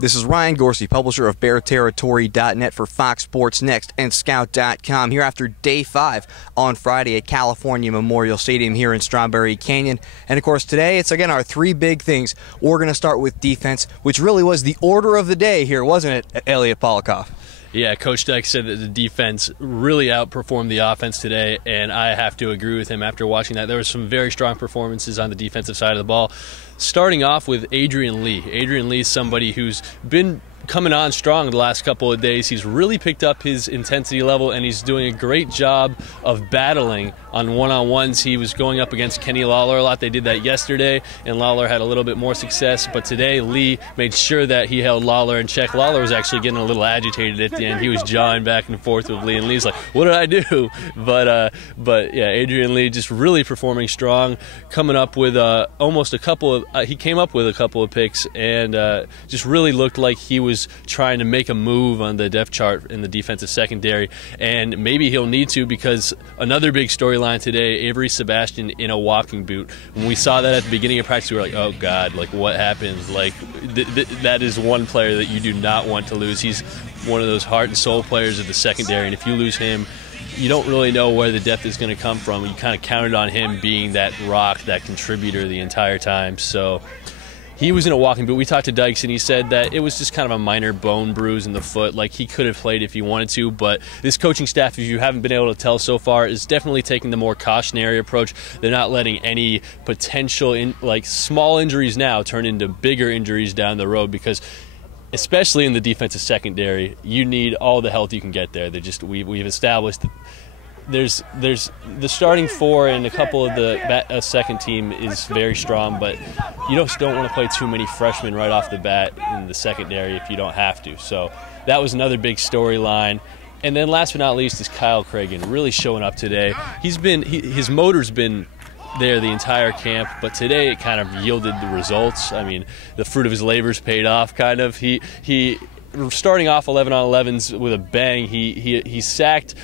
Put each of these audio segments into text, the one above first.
This is Ryan Gorsey, publisher of BearTerritory.net for Fox Sports Next and Scout.com, here after Day 5 on Friday at California Memorial Stadium here in Strawberry Canyon. And of course today it's again our three big things. We're going to start with defense, which really was the order of the day here, wasn't it, Elliot Polikoff? Yeah, Coach Dykes said that the defense really outperformed the offense today, and I have to agree with him after watching that. There were some very strong performances on the defensive side of the ball. Starting off with Adrian Lee. Adrian Lee is somebody who's been coming on strong the last couple of days. He's really picked up his intensity level, and he's doing a great job of battling on one-on-ones. He was going up against Kenny Lawler a lot. They did that yesterday, and Lawler had a little bit more success. But today, Lee made sure that he held Lawler in check. Lawler was actually getting a little agitated at the end. He was jawing back and forth with Lee, and Lee's like, what did I do? But yeah, Adrian Lee just really performing strong, coming up with almost a couple of he came up with a couple of picks, and just really looked like he was trying to make a move on the depth chart in the defensive secondary, and maybe he'll need to, because another big storyline today, Avery Sebastian in a walking boot. When we saw that at the beginning of practice, we were like, oh God, like what happens? Like that is one player that you do not want to lose. He's one of those heart and soul players of the secondary, and if you lose him, you don't really know where the depth is going to come from. You kind of counted on him being that rock, that contributor the entire time. So he was in a walking boot. We talked to Dykes, and he said that it was just kind of a minor bone bruise in the foot. Like, he could have played if he wanted to, but this coaching staff, if you haven't been able to tell so far, is definitely taking the more cautionary approach. They're not letting any potential, small injuries now turn into bigger injuries down the road, because especially in the defensive secondary, you need all the health you can get there. We've established that there's the starting four and a couple of the second team is very strong, but you just don't want to play too many freshmen right off the bat in the secondary if you don't have to. So that was another big storyline. And then last but not least is Kyle Cragen, really showing up today. His motor's been there the entire camp, but today it kind of yielded the results. I mean, the fruit of his labors paid off, kind of. He starting off 11-on-11s with a bang. He sacked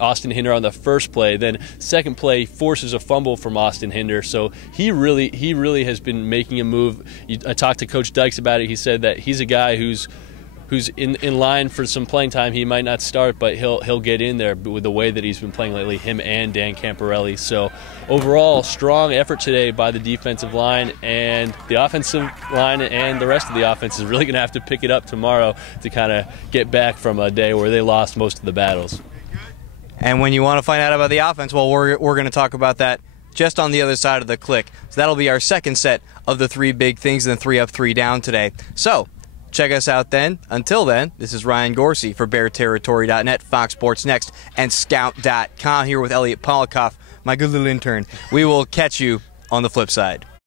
Austin Hinder on the first play, then second play forces a fumble from Austin Hinder. So he really has been making a move. I talked to Coach Dykes about it. He said that he's a guy who's in line for some playing time. He might not start, but he'll get in there with the way that he's been playing lately, him and Dan Camparelli. So overall, strong effort today by the defensive line, and the offensive line and the rest of the offense is really going to have to pick it up tomorrow to kind of get back from a day where they lost most of the battles. And when you want to find out about the offense, well, we're going to talk about that just on the other side of the click. So that'll be our second set of the three big things and the 3 up, 3 down today. So check us out then. Until then, this is Ryan Gorsey for BearTerritory.net, Fox Sports Next, and Scout.com, here with Elliot Polikoff, my good little intern. We will catch you on the flip side.